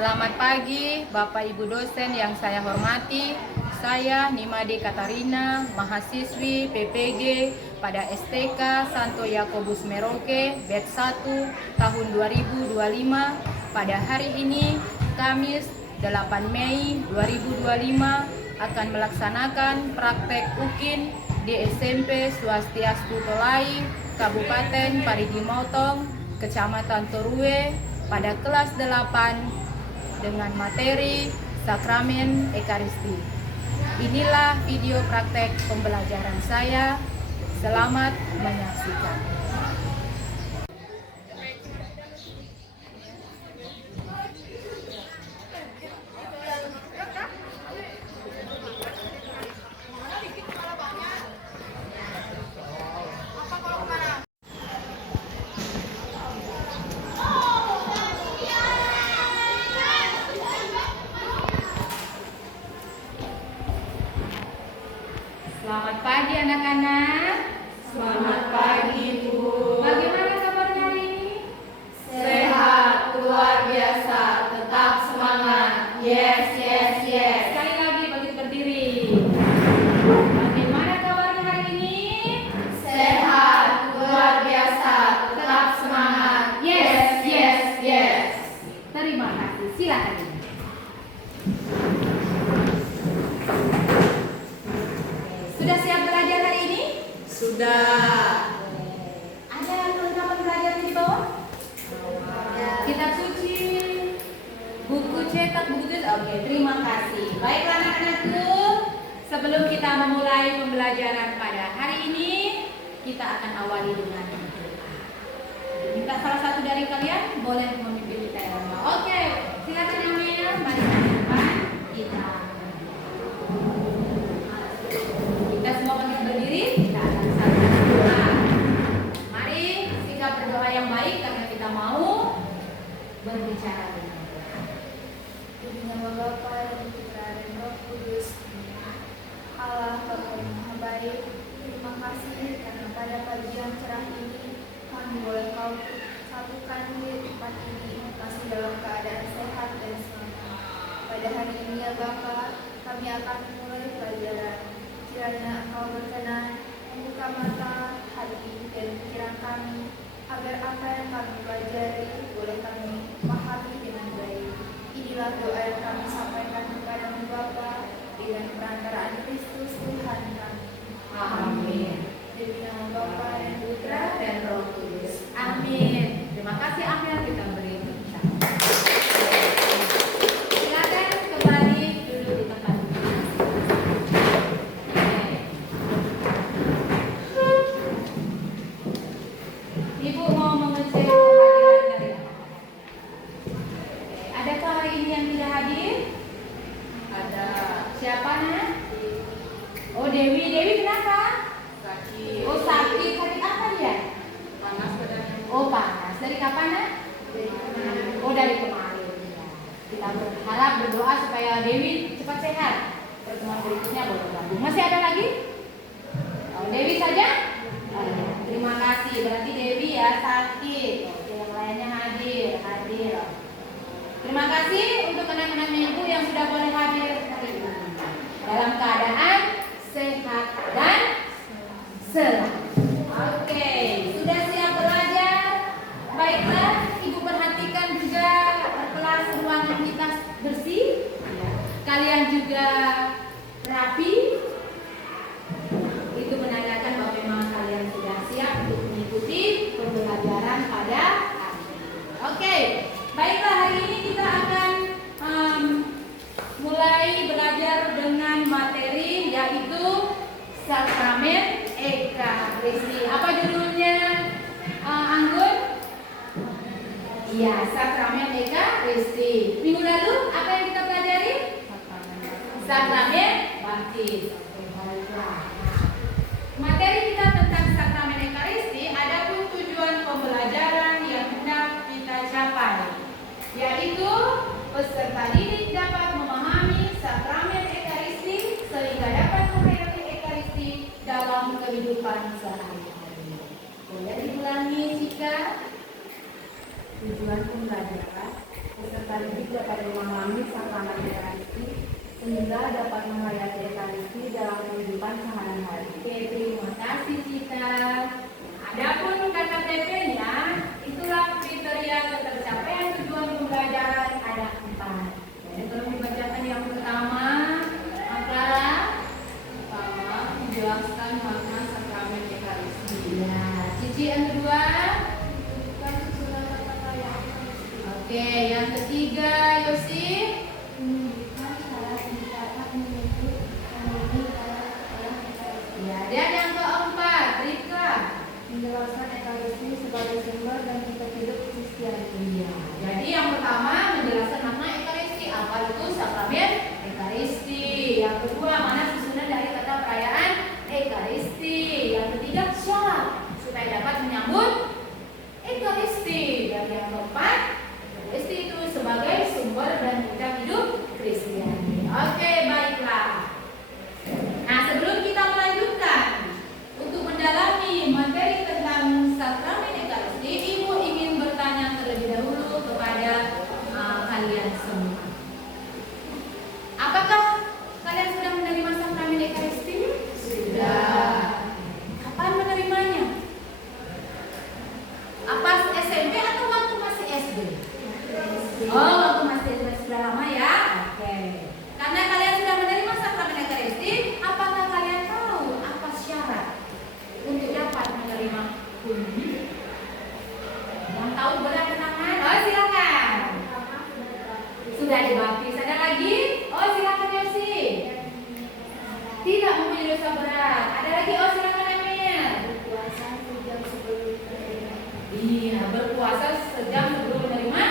Selamat pagi Bapak Ibu dosen yang saya hormati. Saya Nimade Katarina, mahasiswi PPG pada STK Santo Yakobus Merauke, batch 1 tahun 2025. Pada hari ini, Kamis 8 Mei 2025, akan melaksanakan praktek UKIN di SMP Swastiastu Tolai, Kabupaten Parigi Motong, Kecamatan Torue, pada kelas 8 dengan materi Sakramen Ekaristi. Inilah video praktek pembelajaran saya. Selamat menyaksikan. Selamat pagi anak-anak. Selamat pagi, Bu. Bagaimana kabarnya hari ini? Sehat, luar biasa, tetap semangat. Yes, yes, yes. Sekali lagi bangkit berdiri. Bagaimana kabarnya hari ini? Sehat, luar biasa, tetap semangat. Yes, yes, yes. Terima kasih. Silakan. Sudah siap belajar hari ini? Sudah. Ada kelengkapan belajar di bawah? Kitab suci, buku cetak, buku tulis. Oke, terima kasih. Baiklah anak-anakku, sebelum kita memulai pembelajaran pada hari ini, kita akan awali dengan doa. Minta salah satu dari kalian boleh memimpin kita ya. Oke, silakan Amel, mari ke depan kita. Kita semua bangkit berdiri, kita akan saling berdoa. Mari sikap berdoa yang baik karena kita mau berbicara dengan Tuhan. Demi nama Bapa dan Putra dan Roh Kudus. Allah Bapa yang Maha Baik, terima kasih karena pada pagi yang cerah ini kami boleh Kau satukan di tempat ini masih dalam keadaan sehat dan semangat. Pada hari ini ya Bapa, kami akan memulai pelajaran. Kiranya Engkau berkenan membuka mata, hati, dan pikiran kami agar apa yang kami pelajari boleh kami pahami dengan baik. Inilah doa yang kami sampaikan kepada-Mu Bapa dengan perantaraan Kristus Tuhan kami. Amin. Demi nama Bapa dan Putra dan Roh Kudus. Amin. Terima kasih Amel, kita beri tepuk tangan. Silakan kembali duduk di tempat. Ibu mau mengecek kehadiran dari anak. Adakah hari ini yang tidak hadir? Ada Siapa nak? Oh Dewi, Dewi kenapa? sakit. Oh sakit, sakit apa dia? Panas badannya. Oh panas, dari kapan nak? Oh dari kemarin ya. Kita berharap berdoa supaya Dewi cepat sehat. Pertemuan berikutnya boleh gabung. Masih ada lagi? Oh, Dewi saja? Oh, ya. Terima kasih. Berarti Dewi ya sakit. Oke, yang lainnya hadir. Terima kasih untuk anak-anak ibu yang sudah boleh hadir hari ini. Dalam keadaan sehat dan selamat. Oke, sudah siap belajar? Baiklah, ibu perhatikan juga kelas ruangan kita bersih. Kalian juga rapi. Itu menandakan bahwa memang kalian sudah siap untuk mengikuti pembelajaran pada hari ini. Oke, baiklah hari ini kita akan mulai belajar dengan materi yaitu Sakramen Ekaristi. Apa judulnya, Anggun? Iya, Sakramen Ekaristi. Minggu lalu apa yang kita pelajari? Sakramen Baptis. Oke, baiklah. Materi kita tentang Sakramen Ekaristi, adapun tujuan pembelajaran yang hendak kita capai, yaitu peserta didik dapat memahami Sakramen Ekaristi sehingga dapat memperhatikan Ekaristi dalam kehidupan sehari-hari. Boleh diulangi jika tujuan pembelajaran peserta sekaligus dapat memahami sakramen Ekaristi sehingga dapat menghayati Ekaristi dalam kehidupan sehari-hari. Oke, terima kasih Cita. Adapun KKTP-nya, itulah kriteria ketercapaian tujuan pembelajaran ada 4. Jadi kalau dibacakan yang pertama, Clara Menjelaskan makna sakramen Ekaristi. ya, Cici yang kedua. Susunan tata cara Oke, yang ketiga Yosi. menunjukkan cara tindakan menyebut memenuhi cara Ekaristi. Ya, dan yang keempat Rika. Menjelaskan Ekaristi sebagai sumber dan titik hidup Kristiani. Iya. Jadi yang pertama menjelaskan makna Ekaristi, apa itu sakramen Ekaristi. Yang kedua mana susunan dari kata perayaan Ekaristi. Yang ketiga syarat supaya dapat menyambut Ekaristi. Dan yang keempat Ekaristi itu sebagai sumber dan puncak hidup Kristiani. Oke, baiklah. Nah, sebelum kita melanjutkan untuk mendalami materi tentang sakramen Ekaristi, Ibu ingin bertanya terlebih dahulu kepada kalian semua. Apakah kalian sudah menerima sakramen Ekaristi? Sudah. Kapan menerimanya? Apa SMP atau waktu masih SD? Oh, waktu masih SD, sudah lama ya? Oke. Karena kalian sudah menerima sakramen Ekaristi, apakah kalian tahu apa syarat untuk dapat menerima bumi? Yang tahu berangkat tangan? Oh, silakan. Sudah dibaptis. Ada lagi? Oh, silakan Yosi. Tidak mempunyai dosa berat. Ada lagi? Oh, silakan Emil. Berpuasa sejam sebelum menerima. Iya, berpuasa sejam sebelum menerima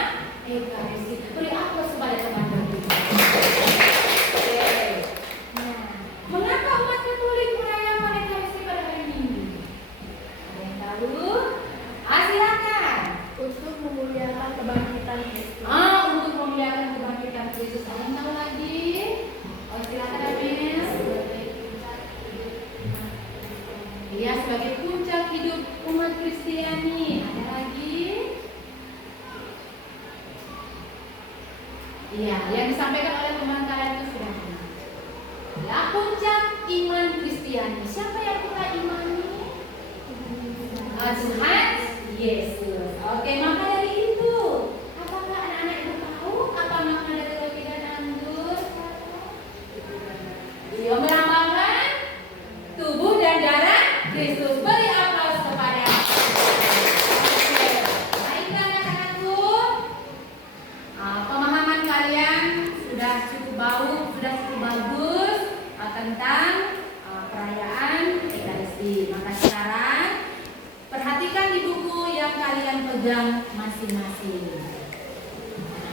Ekaristi. Beri aplaus kepada teman-teman. Oke. Nah, mengapa umat Katolik merayakan Ekaristi pada hari Minggu? Ada yang tahu? Silakan. Untuk memuliakan kebangkitan Kristus. Untuk memuliakan kebangkitan Kristus. Ada yang tahu lagi? Oh, silakan Emil. Iya, sebagai puncak hidup umat Kristiani. Ada lagi? Iya, yang disampaikan oleh teman kalian itu sudah benar. Ya, puncak iman Kristiani. Siapa yang kita imani? Tuhan Yesus. Oke, maka dari itu, apakah anak-anak itu tahu apa makna dari roti dan anggur? Dia melambangkan tubuh dan darah Kristus. Beri aplaus kepada. Oke, baiklah anak-anakku. Pemahaman kalian sudah cukup bagus tentang perayaan Ekaristi. Maka sekarang perhatikan di buku yang kalian pegang masing-masing.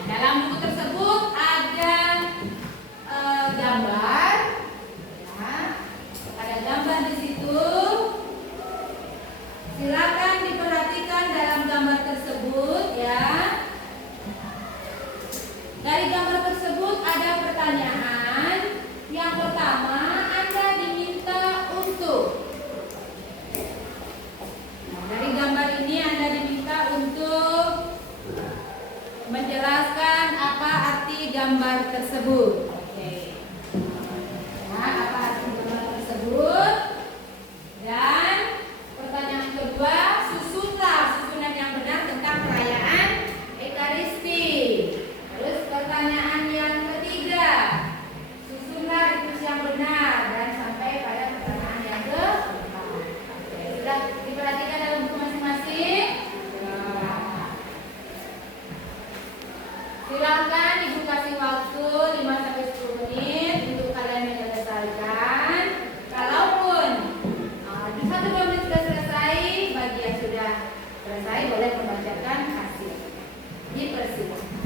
Dalam buku tersebut ada gambar, ya, ada gambar di situ. Silakan diperhatikan dalam gambar tersebut, ya. Dari gambar tersebut ada pertanyaan. Yang pertama, Anda diminta untuk. Nah, dari gambar ini Anda diminta untuk menjelaskan apa arti gambar tersebut. Oke. Nah, apa arti gambar tersebut? Dan pertanyaan kedua, susunan yang benar tentang perayaan Ekaristi. Terus pertanyaan yang ketiga, susunlah ritmus yang benar dan sampai pada pertanyaan yang keempat. Oke, sudah diperhatikan dalam buku masing-masing? Silakan Ibu kasih waktu 5-10 menit untuk kalian menyelesaikan. Kalaupun di 1-2 menit sudah selesai, bagi yang sudah selesai boleh membacakan hasil. Dipersilakan.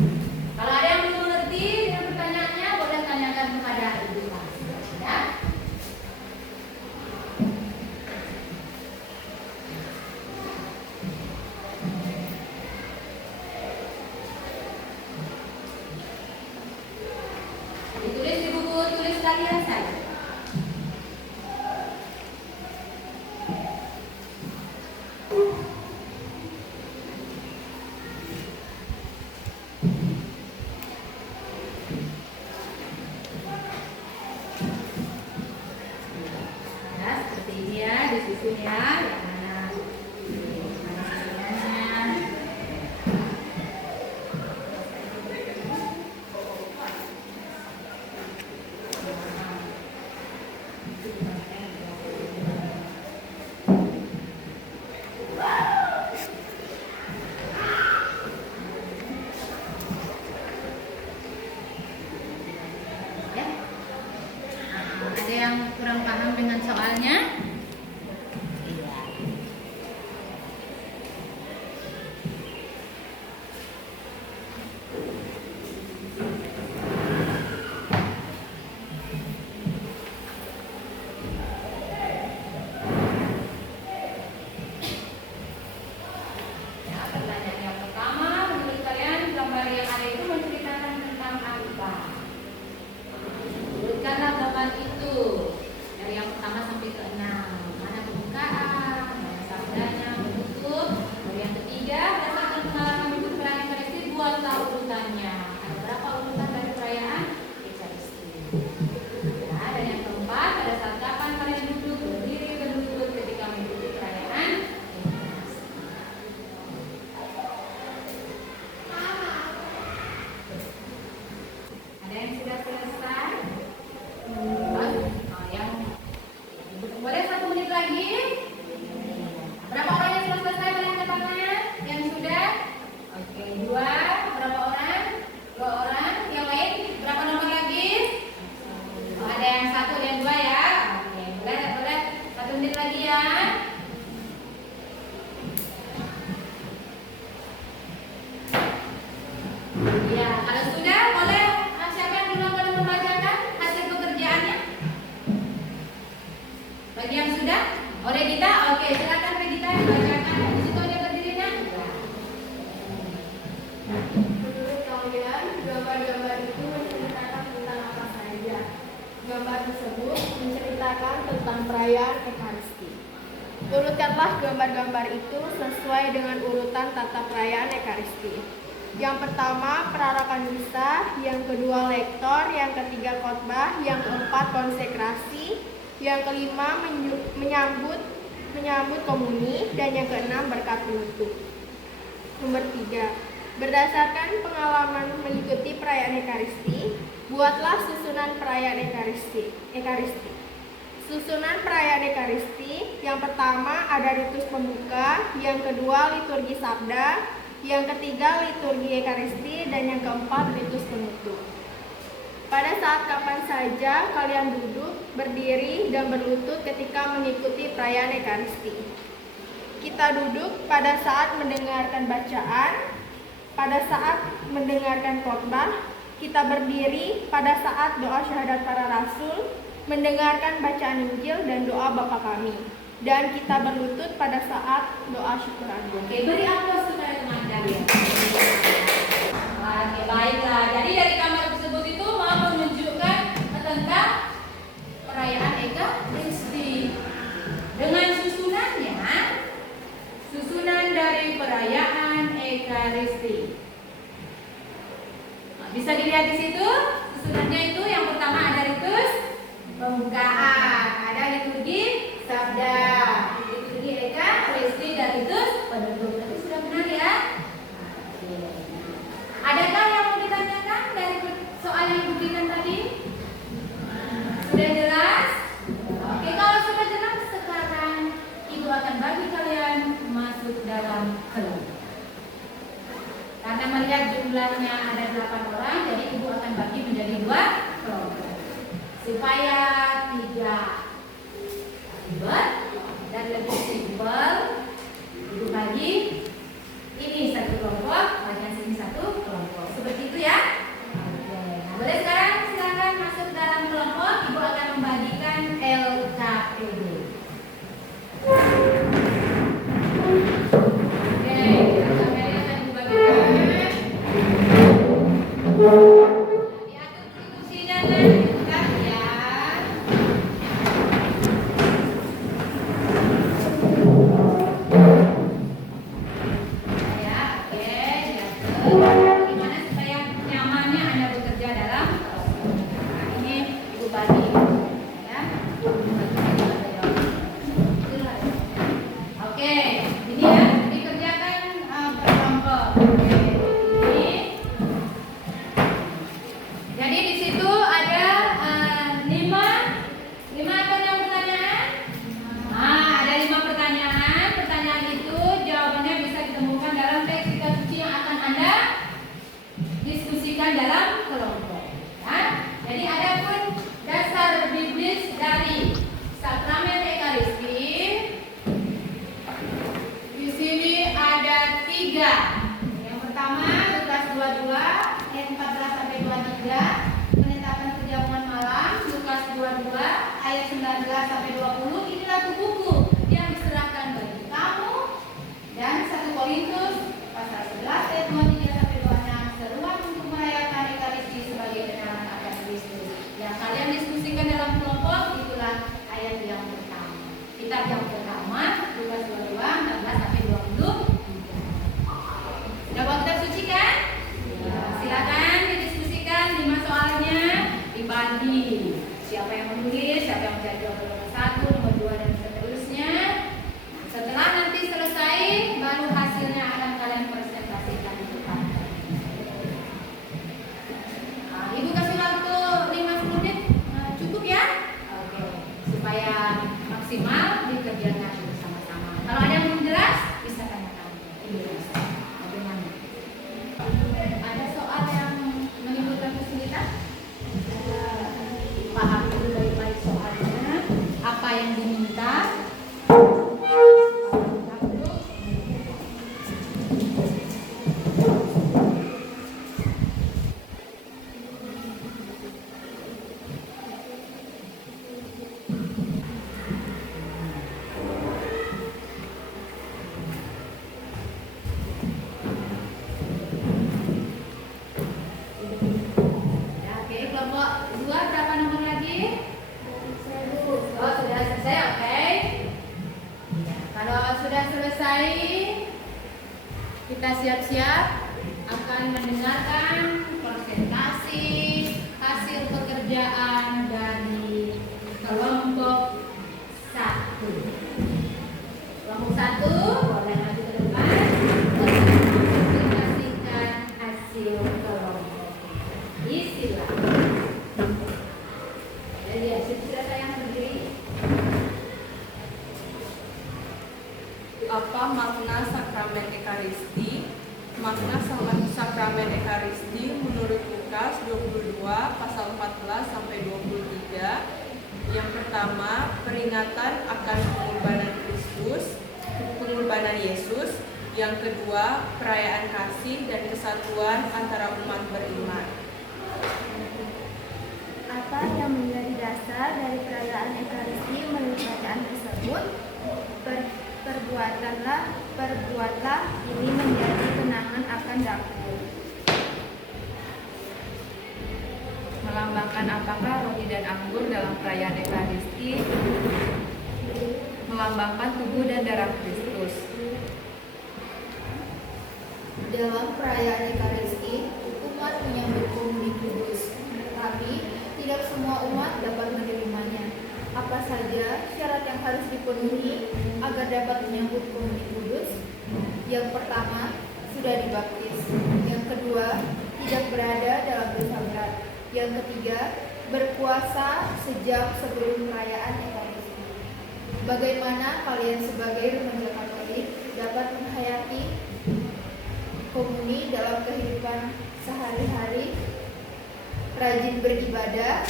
Kalau ada yang belum mengerti dengan pertanyaannya, boleh tanyakan kepada Ibu. Ya. Ditulis di buku tulis kalian saja. yang kurang paham dengan soalnya? Iya. Ya, pertanyaan yang pertama, menurut kalian gambar yang ada itu menceritakan tentang apa? Urutkanlah gambar itu dari yang pertama sampai ke 6. Mana pembukaan, mana sabdanya, penutup. Dari yang ketiga, berdasarkan pengalaman hidup perayaan Ekaristi, buatlah urutannya. Ada berapa urutan dari perayaan Ekaristi? Ya, dan yang keempat, pada saat kapan kalian duduk berdiri berlutut ketika mengikuti perayaan Ekaristi? Ada yang sudah selesai? Oh, yang boleh 1 menit lagi? Berapa orang yang sudah selesai percakapannya? Yang sudah? Oke, 2. Berapa orang? 2 orang. Yang lain berapa nomor lagi? Oh, ada yang 1 dan 2 ya. Oke, boleh 1 menit lagi ya. Ya, kalau sudah boleh siapa yang duluan boleh membacakan hasil pekerjaannya? Bagi yang sudah? Oh, Regita? Oke, silakan Regita dibacakan. Di situ ada berdirinya? Menurut kalian, gambar-gambar itu menceritakan tentang apa saja? Gambar tersebut menceritakan tentang perayaan Ekaristi. Urutkanlah gambar-gambar itu sesuai dengan urutan tata perayaan Ekaristi. Yang pertama, perarakan misa, yang kedua lektor, yang ketiga khotbah, yang keempat konsekrasi, yang kelima menyambut komuni, dan yang keenam berkat penutup. Nomor 3. Berdasarkan pengalaman mengikuti perayaan Ekaristi, buatlah susunan perayaan Ekaristi. Susunan perayaan Ekaristi, yang pertama ada ritus pembuka, yang kedua liturgi sabda, yang ketiga liturgi Ekaristi, dan yang keempat ritus penutup. Pada saat kapan saja kalian duduk, berdiri, dan berlutut ketika mengikuti perayaan Ekaristi. Kita duduk pada saat mendengarkan bacaan, pada saat mendengarkan khotbah. Kita berdiri pada saat doa syahadat para rasul, mendengarkan bacaan Injil dan doa Bapa Kami. Dan kita berlutut pada saat doa syukur agung. Oke, beri aplaus supaya teman-teman. Oke, baiklah. Jadi dari gambar tersebut itu mau menunjukkan tentang perayaan Ekaristi. Dengan susunan dari perayaan Ekaristi. Nah, bisa dilihat di situ susunannya itu yang pertama ada ritus pembukaan, ada liturgi sabda, liturgi Ekaristi, dan ritus penutup. Tapi sudah benar ya? Adakah yang mau ditanyakan dari soal yang diberikan tadi? Sudah jelas? Oke, kalau sudah jelas sekarang Ibu akan bagi kalian masuk dalam kelompok. Karena melihat jumlahnya ada 8 orang, jadi Ibu akan bagi menjadi 2 kelompok. Supaya tidak ribet dan lebih simpel, Ibu bagi ini 1 kelompok, bagian sini 1 kelompok. Seperti itu ya. Oke. Nah, boleh sekarang silakan masuk dalam kelompok. Ibu akan membagikan LKPD. Oke, LKPD akan dibagikan. Diatur diskusinya kan ya. sampai 20, inilah tubuhku yang diserahkan bagi kamu. Dan 1 Korintus pasal 11 ayat 23 sampai 26, seruan untuk merayakan Ekaristi sebagai kenangan akan Kristus. Yang kalian diskusikan dalam kelompok, itulah ayat yang pertama. Kitab yang pertama, Lukas 22 16 sampai 20. Sudah bawa kitab suci kan? Silakan didiskusikan 5 soalnya, dibanding siapa yang menulis, siapa yang menjadi jawaban nomor 1, nomor 2 dan seterusnya. Setelah nanti selesai, baru hasilnya akan kalian presentasikan di depan. Ibu kasih waktu 5-10 menit, cukup ya? Oke, supaya maksimal dikerjakan bersama-sama. Kalau ada yang belum jelas, bisa tanyakan. Bagaimana? Ada soal yang menimbulkan kesulitan? Paham dulu baik-baik soalnya, apa yang diminta. Oke, kelompok 2 berapa nomor lagi? Oh, sudah selesai, oke. Kalau sudah selesai, kita siap-siap akan mendengarkan presentasi hasil pekerjaan dari kelompok 1. Kelompok 1 boleh maju ke depan untuk mempresentasikan hasil kelompok. Isilah. Jadi ya, silakan yang berdiri. Apa makna sakramen Ekaristi? Makna sakramen Ekaristi menurut Lukas 22 pasal 14 sampai 23. Yang pertama, peringatan akan pengorbanan Yesus. Yang kedua, perayaan kasih dan kesatuan antara umat beriman. Apa yang menjadi dasar dari perayaan Ekaristi menurut bacaan tersebut? Perbuatlah ini menjadi kenangan akan aku. Melambangkan apakah roti dan anggur dalam perayaan Ekaristi? Melambangkan tubuh dan darah Kristus. Dalam perayaan Ekaristi, umat menyambut komuni kudus, tetapi tidak semua umat dapat menerimanya. Apa saja syarat yang harus dipenuhi agar dapat menyambut komuni kudus? Yang pertama, sudah dibaptis. Yang kedua, tidak berada dalam dosa berat. Yang ketiga, berpuasa sejam sebelum perayaan Ekaristi. Bagaimana kalian sebagai remaja Katolik dapat menghayati komuni dalam kehidupan sehari-hari? Rajin beribadah,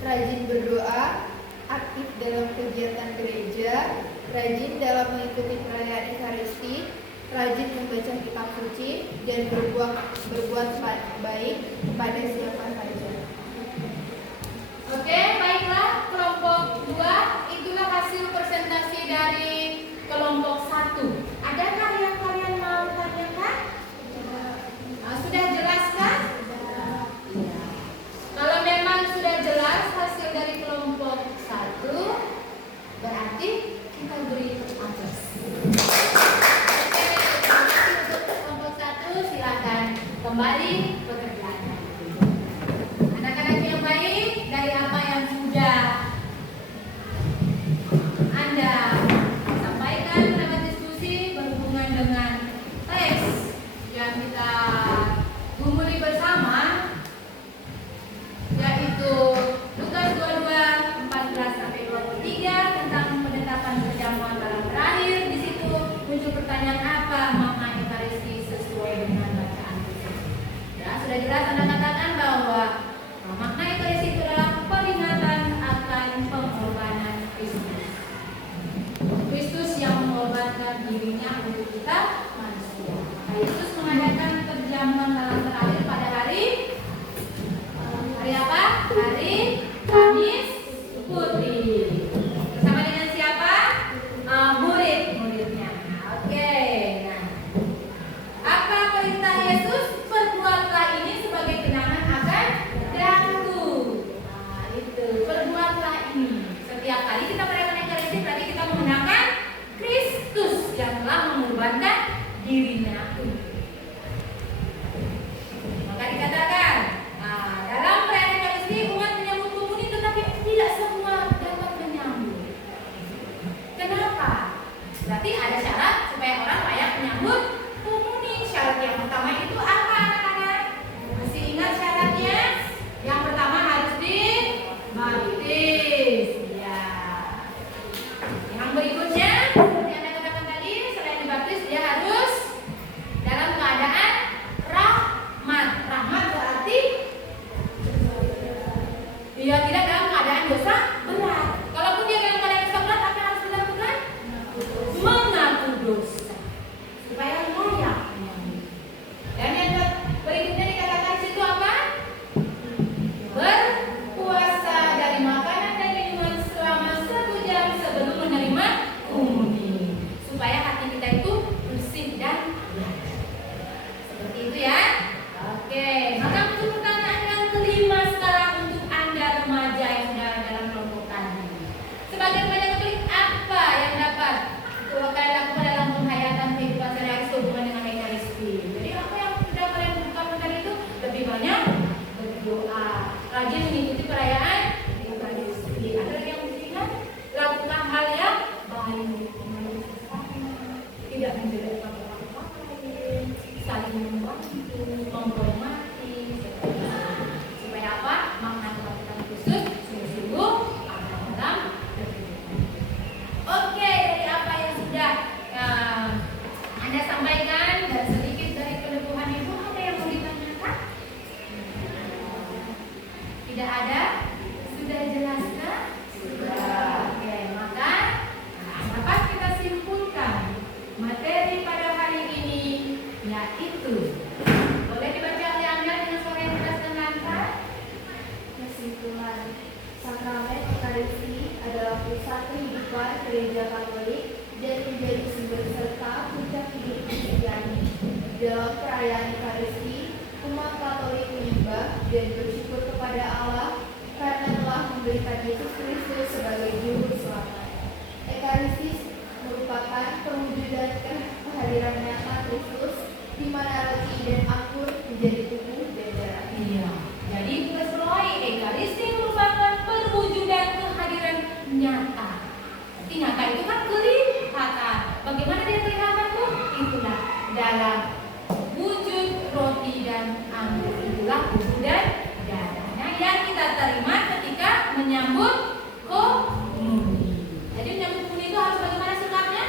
rajin berdoa, aktif dalam kegiatan gereja, rajin dalam mengikuti perayaan Ekaristi, rajin membaca kitab suci, dan berbuat baik kepada siapa saja. Oke, baiklah kelompok 2, itulah hasil presentasi dari kelompok 1. Adakah yang kalian mau tanyakan? Sudah jelas kan? Iya. Kalau memang sudah jelas hasil dari kelompok 1, berarti kita beri aplaus. Oke, terima kasih untuk kelompok 1, silakan kembali bekerja. Dia tidak dalam keadaan dosa berat. Kalaupun dia dalam keadaan dosa berat, apa yang harus dilakukan? Mengaku dosa supaya layak. Dan yang berikutnya dikatakan di situ apa? Berpuasa dari makanan dan minuman selama 1 jam sebelum menerima komuni, supaya hati kita itu bersih dan bersih. Seperti itu ya. Oke, maka untuk pertanyaan yang kelima sekarang untuk Anda remaja yang sudah dalam kelompok tadi. Sebagai remaja Katolik, apa yang dapat kalian lakukan dalam penghayatan kehidupan sehari-hari sehubungan dengan Ekaristi? Jadi apa yang sudah kalian lakukan tadi itu? Lebih banyak berdoa, rajin mengikuti perayaan Ekaristi. Ada lagi yang mestinya lakukan hal yang baik, tidak menjelekkan orang lain, saling membantu, menghormati, supaya apa? Makna kebaikan Kristus sungguh-sungguh ada dalam kehidupan. Oke, dari apa yang sudah Anda sampaikan dan sedikit dari peneguhan itu, ada yang mau ditanyakan? Tidak ada? Sudah jelaskah? Sudah. Oke, maka dapat kita simpulkan materi pada hari ini yaitu, boleh dibaca oleh Anda dengan suara yang jelas dan lantang? Kesimpulan, sakramen Ekaristi adalah pusat kehidupan Gereja Katolik dan menjadi sumber serta puncak hidup Kristiani. Dalam perayaan Ekaristi, umat Katolik menyembah dan bersyukur kepada Allah karena telah memberikan Yesus Kristus sebagai juru selamat. Ekaristi merupakan perwujudan kehadiran nyata Kristus, di mana roti dan anggur menjadi tubuh dan darah. Iya. Jadi kita sebagai Ekaristi merupakan perwujudan kehadiran nyata. Arti nyata itu kan kelihatan. Bagaimana dia kelihatan tuh? Itulah dalam wujud roti dan anggur. Itulah tubuh dan darahnya yang kita terima ketika menyambut komuni. Jadi menyambut komuni itu harus bagaimana sikapnya?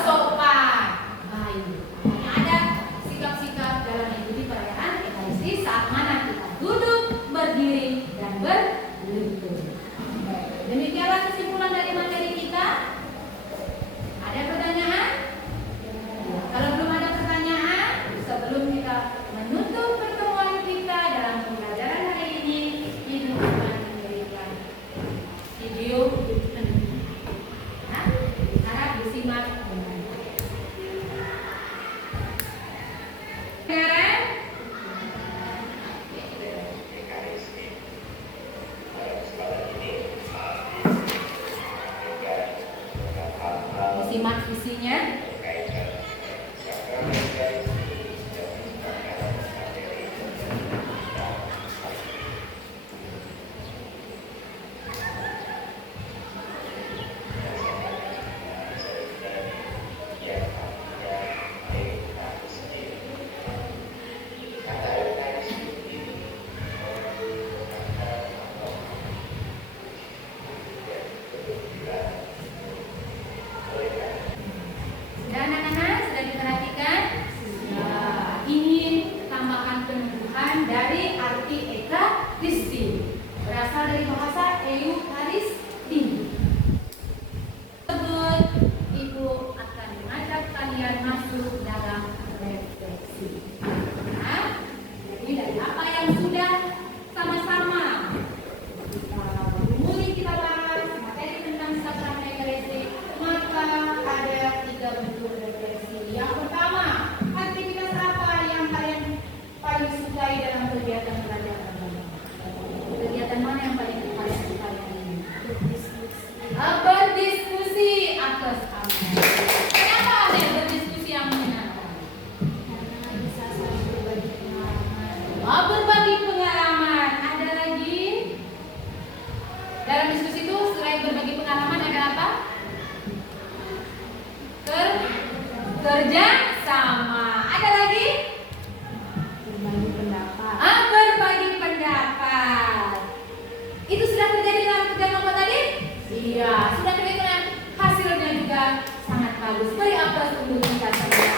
Sopan, baik. Hanya ada sikap-sikap dalam mengikuti perayaan Ekaristi saat mana kita duduk, berdiri, dan berlutut. Demikianlah kesimpulan dari materi kita. Ada pertanyaan? Kalau belum ada pertanyaan, sebelum kita menutup pertemuan kita dalam pembelajaran hari ini, izinkan memberikan video penelitian. Nah, harap disimak dengan baik. Kedengaran? Disimak isinya. Sudah anak-anak, sudah diperhatikan? Sudah. Ingin tambahkan peneguhan dari arti Ekaristi. Berasal dari bahasa Eucharisti. Tersebut, Ibu akan mengajak kalian masuk dalam refleksi. Nah, jadi dari apa yang sudah sama-sama kita bahas materi tentang sakramen Ekaristi, maka ada 3 bentuk refleksi. Yang pertama, aktivitas apa yang kalian paling sukai dalam kegiatan belajar agama? Kegiatan mana yang paling kalian sukai ini? Berdiskusi atas aman. Kenapa ada yang berdiskusi yang menyenangkan? Karena bisa saling berbagi pengalaman. Berbagi pengalaman. Ada lagi? Dalam diskusi itu selain berbagi pengalaman ada apa? Kerja sama. Ada lagi? Berbagi pendapat. Berbagi pendapat. Itu sudah terjadi dalam kerja kelompok tadi? Iya. Sudah terjadi, hasilnya juga sangat bagus. Beri aplaus untuk kita semua.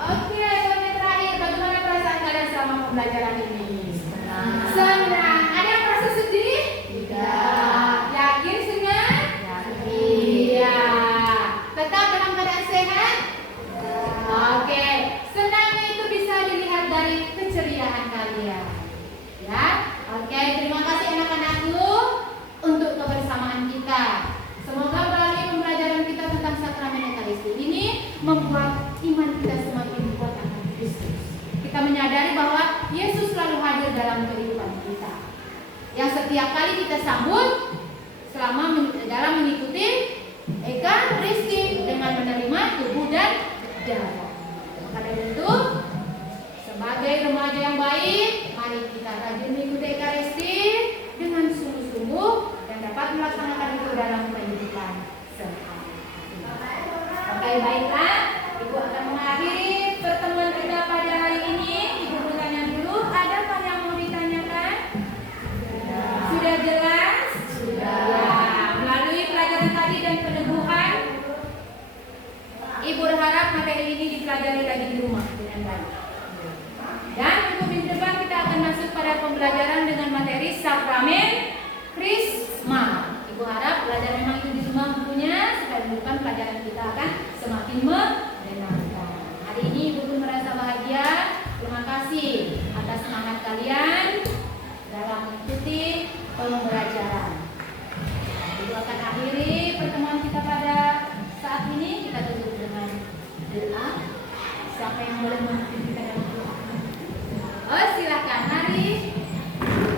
Oke, yang terakhir, bagaimana perasaan kalian selama pembelajaran ini? Senang. Senang. Ada yang merasa sedih? Tidak. Yakin senang? Iya. Tetap dalam keadaan sehat? Oke. Senangnya itu bisa dilihat dari keceriaan kalian. Ya. Oke, terima kasih anak-anakku untuk kebersamaan kita. Semoga melalui pembelajaran kita tentang sakramen Ekaristi ini membuat iman kita semakin kuat akan Kristus. Kita menyadari bahwa Yesus selalu hadir dalam kehidupan kita. Yang setiap kali kita sambut selama dalam mengikuti Ekaristi dengan menerima tubuh dan darah. Karena itu, sebagai remaja yang baik, mari kita rajin mengikuti Ekaristi dengan sungguh-sungguh dan dapat melaksanakan itu dalam kehidupan sehari-hari. Oke, baiklah, Ibu akan mengakhiri pertemuan kita pada hari ini. Ibu bertanya dulu, adakah yang mau ditanyakan? Sudah jelas? Sudah. Ya, melalui pelajaran tadi dan peneguhan, Ibu berharap materi ini dipelajari lagi di rumah dengan baik. Dan untuk minggu depan kita akan masuk pada pembelajaran dengan materi sakramen Krisma. Ibu harap pelajaran memang itu di rumah bukunya supaya minggu depan pelajaran kita akan semakin menyenangkan. Hari ini Ibu pun merasa bahagia. Terima kasih atas semangat kalian dalam mengikuti pembelajaran. Ibu akan akhiri pertemuan kita pada saat ini. Kita tutup dengan doa. Siapa yang boleh memimpin kita dalam doa? Oh, silakan. Mari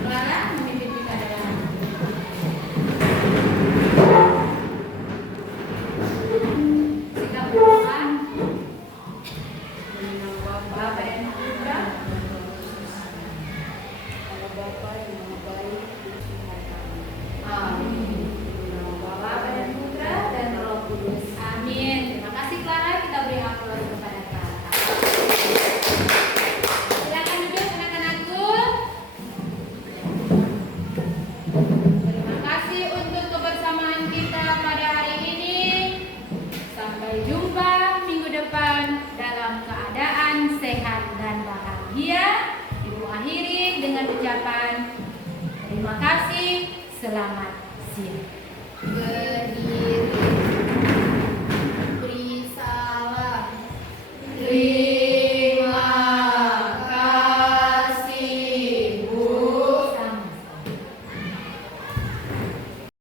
Clara memimpin kita dalam sikap berdoa. Bapa dan Putra, Bapa yang Maha Baik, amin. Bapa dan Putra dan Roh Kudus, amin. Terima kasih Clara. Kita beri aplaus kepada Clara. Silakan duduk anak-anakku. Terima kasih untuk kebersamaan kita pada hari ini. Sampai jumpa minggu depan dalam keadaan sehat dan bahagia. Ibu akhiri dengan ucapan terima kasih, selamat siang.